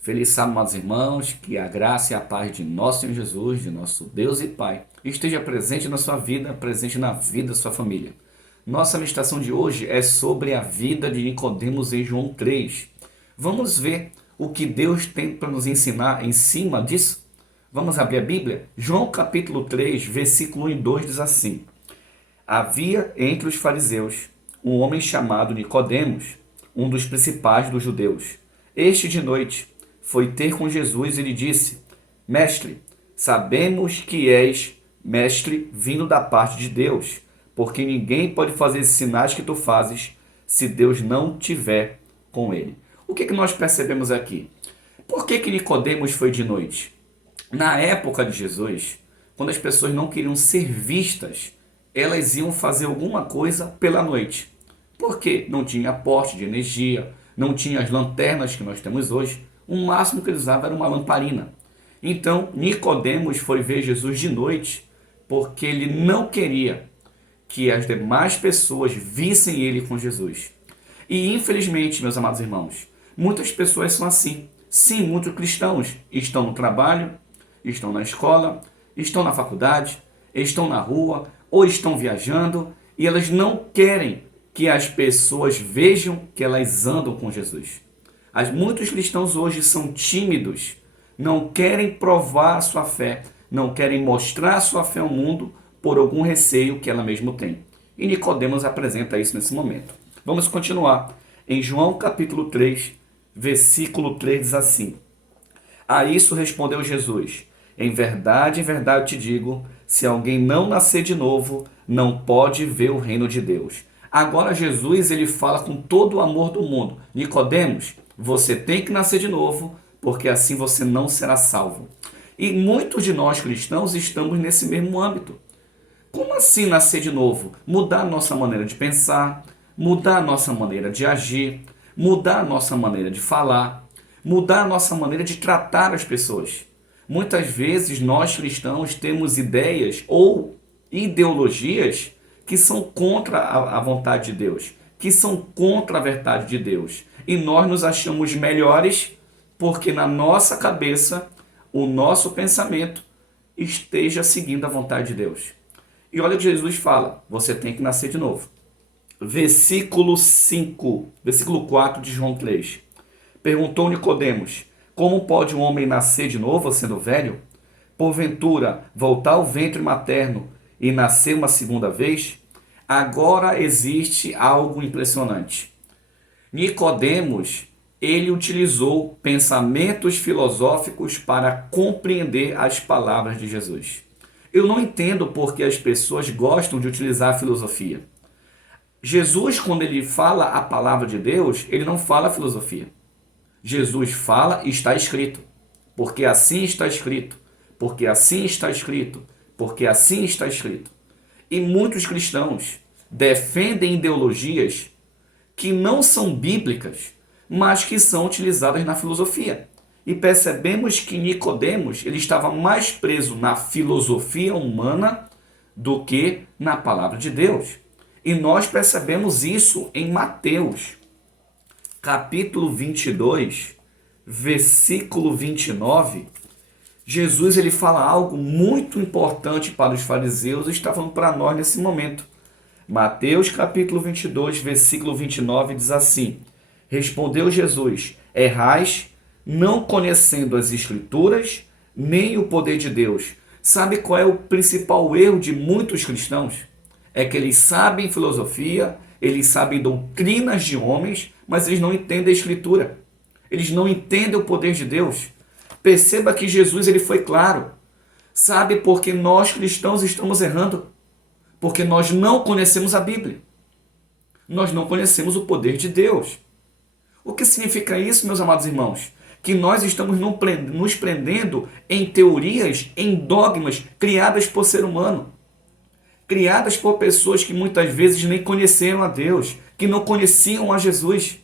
Feliz sábado, amados irmãos, que a graça e a paz de nosso Senhor Jesus, de nosso Deus e Pai, esteja presente na sua vida, presente na vida da sua família. Nossa meditação de hoje é sobre a vida de Nicodemos em João 3. Vamos ver o que Deus tem para nos ensinar em cima disso? Vamos abrir a Bíblia? João capítulo 3, versículo 1 e 2 diz assim: Havia entre os fariseus um homem chamado Nicodemos, um dos principais dos judeus. Este de noite foi ter com Jesus e lhe disse: Mestre, sabemos que és mestre vindo da parte de Deus, porque ninguém pode fazer esses sinais que tu fazes se Deus não tiver com ele. O que nós percebemos aqui? Por que Nicodemos foi de noite? Na época de Jesus, quando as pessoas não queriam ser vistas, elas iam fazer alguma coisa pela noite. Por quê? Não tinha aporte de energia, não tinha as lanternas que nós temos hoje. O máximo que eles usavam era uma lamparina. Então, Nicodemos foi ver Jesus de noite porque ele não queria que as demais pessoas vissem ele com Jesus. E infelizmente, meus amados irmãos, muitas pessoas são assim. Sim, muitos cristãos estão no trabalho, estão na escola, estão na faculdade, estão na rua ou estão viajando e elas não querem que as pessoas vejam que elas andam com Jesus. Muitos cristãos hoje são tímidos, não querem provar a sua fé, não querem mostrar a sua fé ao mundo por algum receio que ela mesmo tem. E Nicodemos apresenta isso nesse momento. Vamos continuar. Em João capítulo 3, versículo 3 diz assim: A isso respondeu Jesus: em verdade, eu te digo, se alguém não nascer de novo, não pode ver o reino de Deus. Agora Jesus ele fala com todo o amor do mundo: Nicodemos, você tem que nascer de novo, porque assim você não será salvo. E muitos de nós cristãos estamos nesse mesmo âmbito. Como assim nascer de novo? Mudar a nossa maneira de pensar, mudar a nossa maneira de agir, mudar a nossa maneira de falar, mudar a nossa maneira de tratar as pessoas. Muitas vezes nós cristãos temos ideias ou ideologias que são contra a vontade de Deus, que são contra a verdade de Deus. E nós nos achamos melhores porque na nossa cabeça o nosso pensamento esteja seguindo a vontade de Deus. E olha o que Jesus fala: você tem que nascer de novo. Versículo 5, versículo 4 de João 3. Perguntou Nicodemos: como pode um homem nascer de novo, sendo velho? Porventura, voltar ao ventre materno e nascer uma segunda vez? Agora existe algo impressionante. Nicodemos, ele utilizou pensamentos filosóficos para compreender as palavras de Jesus. Eu não entendo porque as pessoas gostam de utilizar a filosofia. Jesus, quando ele fala a palavra de Deus, ele não fala filosofia. Jesus fala e está escrito. Porque assim está escrito. Porque assim está escrito. Porque assim está escrito. E muitos cristãos defendem ideologias que não são bíblicas, mas que são utilizadas na filosofia. E percebemos que Nicodemos ele estava mais preso na filosofia humana do que na palavra de Deus. E nós percebemos isso em Mateus, capítulo 22, versículo 29. Jesus ele fala algo muito importante para os fariseus e está falando para nós nesse momento. Mateus capítulo 22, versículo 29 diz assim: respondeu Jesus: errais, não conhecendo as escrituras, nem o poder de Deus. Sabe qual é o principal erro de muitos cristãos? É que eles sabem filosofia, eles sabem doutrinas de homens, mas eles não entendem a escritura. Eles não entendem o poder de Deus. Perceba que Jesus ele foi claro. Sabe por que nós cristãos estamos errando? Porque nós não conhecemos a Bíblia. Nós não conhecemos o poder de Deus. O que significa isso, meus amados irmãos? Que nós estamos nos prendendo em teorias, em dogmas criadas por ser humano. Criadas por pessoas que muitas vezes nem conheceram a Deus, que não conheciam a Jesus.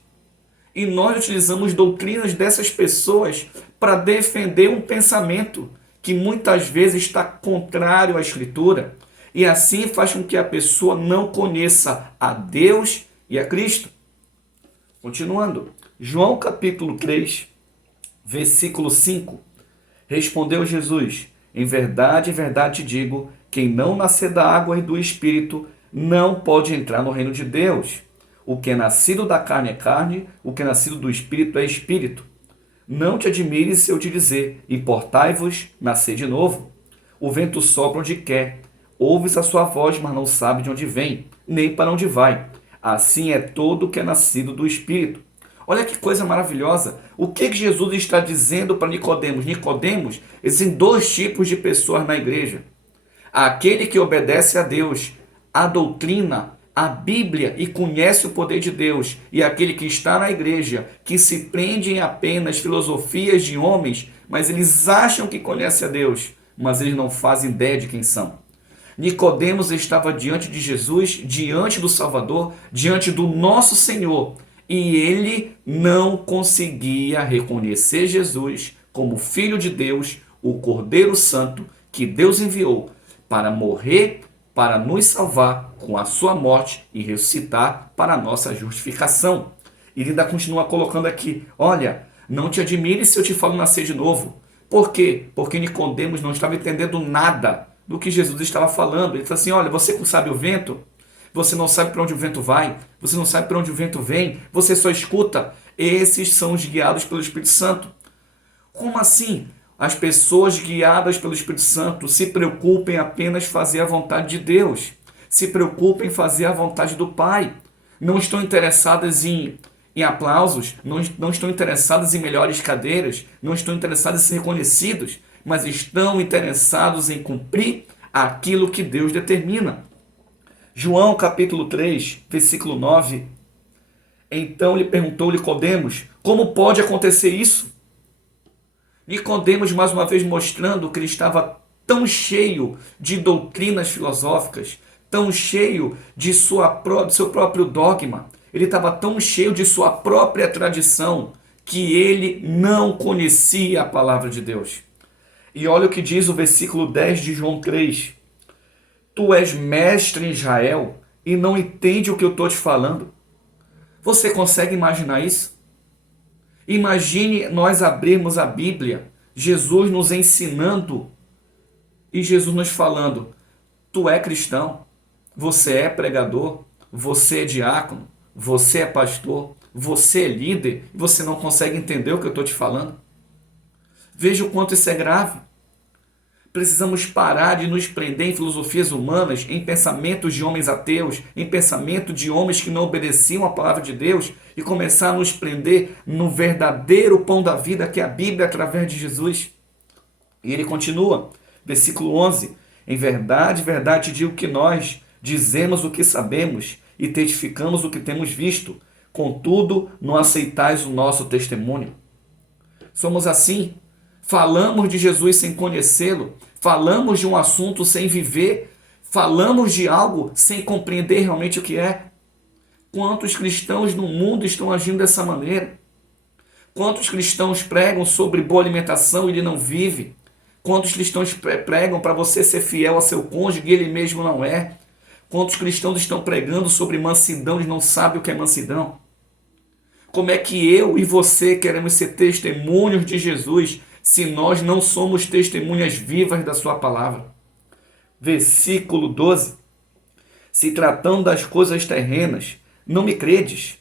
E nós utilizamos doutrinas dessas pessoas para defender um pensamento que muitas vezes está contrário à Escritura. E assim faz com que a pessoa não conheça a Deus e a Cristo. Continuando, João capítulo 3, Versículo 5. Respondeu Jesus: em verdade te digo, quem não nascer da água e do Espírito não pode entrar no reino de Deus. O que é nascido da carne é carne, o que é nascido do Espírito é Espírito. Não te admires se eu te dizer, importai-vos, nascer de novo. O vento sopra onde quer, ouves a sua voz, mas não sabe de onde vem, nem para onde vai. Assim é todo o que é nascido do Espírito. Olha que coisa maravilhosa. O que Jesus está dizendo para Nicodemos? Nicodemos, existem dois tipos de pessoas na igreja. Aquele que obedece a Deus, a doutrina, a Bíblia e conhece o poder de Deus, e aquele que está na igreja, que se prende em apenas filosofias de homens, mas eles acham que conhecem a Deus, mas eles não fazem ideia de quem são. Nicodemos estava diante de Jesus, diante do Salvador, diante do nosso Senhor, e ele não conseguia reconhecer Jesus como Filho de Deus, o Cordeiro Santo que Deus enviou para morrer, para nos salvar com a sua morte e ressuscitar para a nossa justificação. E ele ainda continua colocando aqui, olha, não te admire se eu te falo nascer de novo. Por quê? Porque Nicodemos não estava entendendo nada do que Jesus estava falando. Ele falou assim, olha, você não sabe o vento? Você não sabe para onde o vento vai? Você não sabe para onde o vento vem? Você só escuta? Esses são os guiados pelo Espírito Santo. Como assim? As pessoas guiadas pelo Espírito Santo se preocupem em apenas fazer a vontade de Deus. Se preocupem em fazer a vontade do Pai. Não estão interessadas em aplausos, não estão interessadas em melhores cadeiras, não estão interessadas em ser reconhecidos, mas estão interessados em cumprir aquilo que Deus determina. João capítulo 3, versículo 9. Então lhe perguntou Nicodemos, como pode acontecer isso? Nicodemos mais uma vez mostrando que ele estava tão cheio de doutrinas filosóficas, tão cheio de seu próprio dogma, ele estava tão cheio de sua própria tradição, que ele não conhecia a palavra de Deus. E olha o que diz o versículo 10 de João 3. Tu és mestre em Israel e não entende o que eu estou te falando? Você consegue imaginar isso? Imagine nós abrirmos a Bíblia, Jesus nos ensinando e Jesus nos falando, tu é cristão, você é pregador, você é diácono, você é pastor, você é líder e você não consegue entender o que eu estou te falando? Veja o quanto isso é grave. Precisamos parar de nos prender em filosofias humanas, em pensamentos de homens ateus, em pensamento de homens que não obedeciam à palavra de Deus e começar a nos prender no verdadeiro pão da vida que é a Bíblia através de Jesus. E ele continua, versículo 11, em verdade te digo que nós dizemos o que sabemos e testificamos o que temos visto, contudo não aceitais o nosso testemunho. Somos assim. Falamos de Jesus sem conhecê-lo, falamos de um assunto sem viver, falamos de algo sem compreender realmente o que é. Quantos cristãos no mundo estão agindo dessa maneira? Quantos cristãos pregam sobre boa alimentação e ele não vive? Quantos cristãos pregam para você ser fiel ao seu cônjuge e ele mesmo não é? Quantos cristãos estão pregando sobre mansidão e não sabem o que é mansidão? Como é que eu e você queremos ser testemunhos de Jesus se nós não somos testemunhas vivas da sua palavra? Versículo 12. Se tratando das coisas terrenas, não me credes,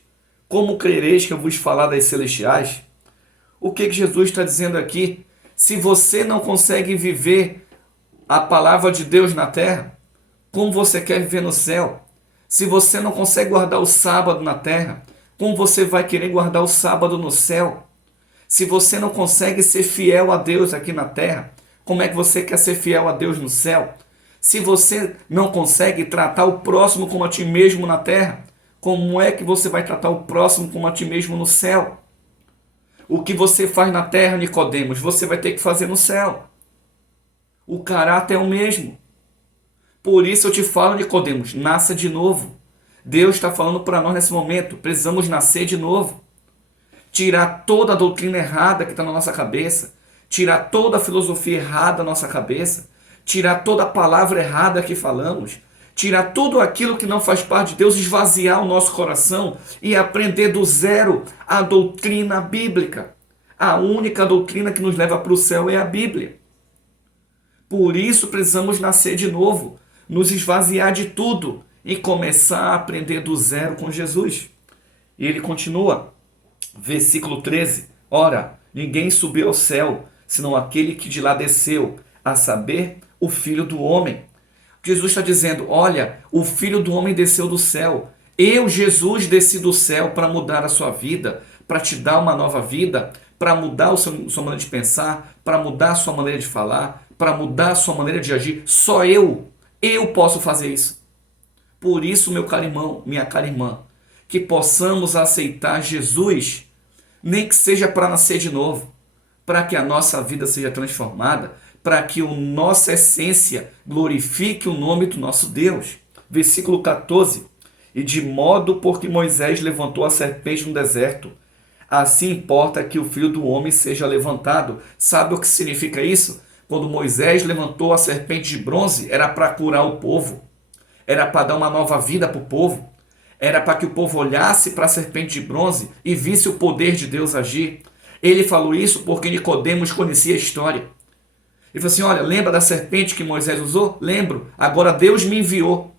como crereis que eu vos falar das celestiais? O que Jesus está dizendo aqui? Se você não consegue viver a palavra de Deus na terra, como você quer viver no céu? Se você não consegue guardar o sábado na terra, como você vai querer guardar o sábado no céu? Se você não consegue ser fiel a Deus aqui na terra, como é que você quer ser fiel a Deus no céu? Se você não consegue tratar o próximo como a ti mesmo na terra, como é que você vai tratar o próximo como a ti mesmo no céu? O que você faz na terra, Nicodemos, você vai ter que fazer no céu. O caráter é o mesmo. Por isso eu te falo, Nicodemos, nasça de novo. Deus está falando para nós nesse momento, precisamos nascer de novo. Tirar toda a doutrina errada que está na nossa cabeça, tirar toda a filosofia errada da nossa cabeça, tirar toda a palavra errada que falamos, tirar tudo aquilo que não faz parte de Deus, esvaziar o nosso coração e aprender do zero a doutrina bíblica, A única doutrina que nos leva para o céu é a Bíblia. Por isso precisamos nascer de novo, nos esvaziar de tudo e começar a aprender do zero com Jesus. E ele continua, versículo 13: Ora, ninguém subiu ao céu, senão aquele que de lá desceu, a saber, o Filho do Homem. Jesus está dizendo, olha, o Filho do Homem desceu do céu. Eu, Jesus, desci do céu para mudar a sua vida, para te dar uma nova vida, para mudar a sua maneira de pensar, para mudar a sua maneira de falar, para mudar a sua maneira de agir. Só eu posso fazer isso. Por isso, meu caro irmão, minha cara irmã, que possamos aceitar Jesus, nem que seja para nascer de novo, para que a nossa vida seja transformada, para que a nossa essência glorifique o nome do nosso Deus. Versículo 14: E de modo porque Moisés levantou a serpente no deserto, assim importa que o Filho do Homem seja levantado. Sabe o que significa isso? Quando Moisés levantou a serpente de bronze, era para curar o povo, era para dar uma nova vida para o povo, era para que o povo olhasse para a serpente de bronze e visse o poder de Deus agir. Ele falou isso porque Nicodemos conhecia a história. Ele falou assim, olha, lembra da serpente que Moisés usou? Lembro, agora Deus me enviou.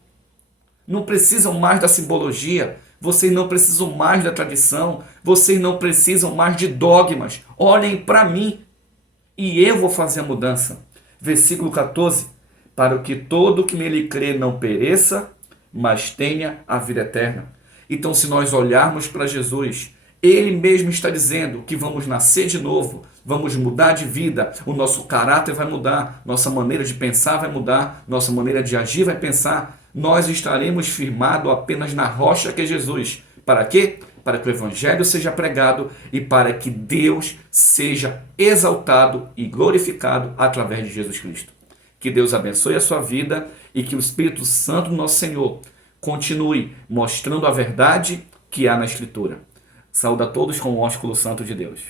Não precisam mais da simbologia, vocês não precisam mais da tradição, vocês não precisam mais de dogmas. Olhem para mim e eu vou fazer a mudança. Versículo 14, para que todo que nele crê não pereça, mas tenha a vida eterna. Então, se nós olharmos para Jesus, ele mesmo está dizendo que vamos nascer de novo, vamos mudar de vida, o nosso caráter vai mudar, nossa maneira de pensar vai mudar, nossa maneira de agir vai pensar. Nós estaremos firmados apenas na rocha que é Jesus. Para quê? Para que o Evangelho seja pregado e para que Deus seja exaltado e glorificado através de Jesus Cristo. Que Deus abençoe a sua vida e que o Espírito Santo do nosso Senhor continue mostrando a verdade que há na Escritura. Saúde a todos com o ósculo santo de Deus.